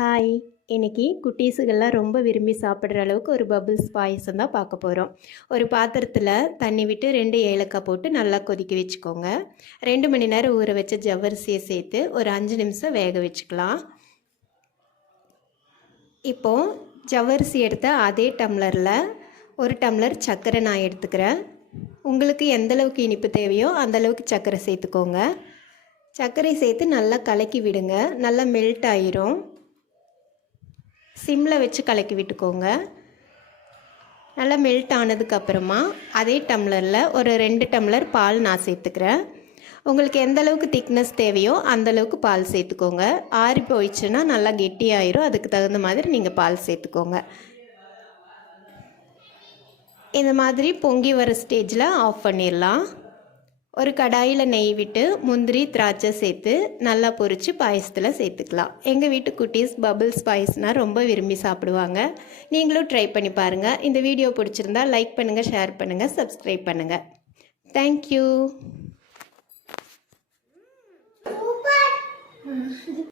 Hi. இன்னைக்கு குட்டீஸுகள்லாம் ரொம்ப விரும்பி சாப்பிட்ற அளவுக்கு ஒரு பபிள்ஸ் பாயசம் தான் பார்க்க போகிறோம். ஒரு பாத்திரத்தில் தண்ணி விட்டு 2 ஏலக்காய் போட்டு நல்லா கொதிக்க வச்சுக்கோங்க. 2 மணி நேரம் ஊற வச்ச ஜவ்வரிசியை சேர்த்து ஒரு 5 நிமிஷம் வேக வச்சுக்கலாம். இப்போது ஜவ்வரிசி எடுத்த அதே டம்ளரில் 1 டம்ளர் சர்க்கரை நான் எடுத்துக்கிறேன். உங்களுக்கு எந்தளவுக்கு இனிப்பு தேவையோ அந்தளவுக்கு சர்க்கரை சேர்த்துக்கோங்க. சர்க்கரை சேர்த்து நல்லா கலக்கி விடுங்க. நல்லா மெல்ட் ஆயிரும். சிம்மில் வச்சு கலக்கி விட்டுக்கோங்க. நல்லா மெல்ட் ஆனதுக்கப்புறமா அதே டம்ளரில் ஒரு 2 டம்ளர் பால் நான் சேர்த்துக்கிறேன். உங்களுக்கு எந்த அளவுக்கு திக்னஸ் தேவையோ அந்தளவுக்கு பால் சேர்த்துக்கோங்க. ஆறி போயிடுச்சுன்னா நல்லா கெட்டியாயிரும். அதுக்கு தகுந்த மாதிரி நீங்கள் பால் சேர்த்துக்கோங்க. இந்த மாதிரி பொங்கி வர ஸ்டேஜில் ஆஃப் பண்ணிடலாம். ஒரு கடாயில் நெய் விட்டு முந்திரி திராட்சை சேர்த்து நல்லா பொரித்து பாயசத்தில் சேர்த்துக்கலாம். எங்கள் வீட்டு குட்டீஸ் பபிள்ஸ் பாயசம்னா ரொம்ப விரும்பி சாப்பிடுவாங்க. நீங்களும் ட்ரை பண்ணி பாருங்கள். இந்த வீடியோ பிடிச்சிருந்தா லைக் பண்ணுங்கள், ஷேர் பண்ணுங்கள், சப்ஸ்கிரைப் பண்ணுங்கள். தேங்க்யூ.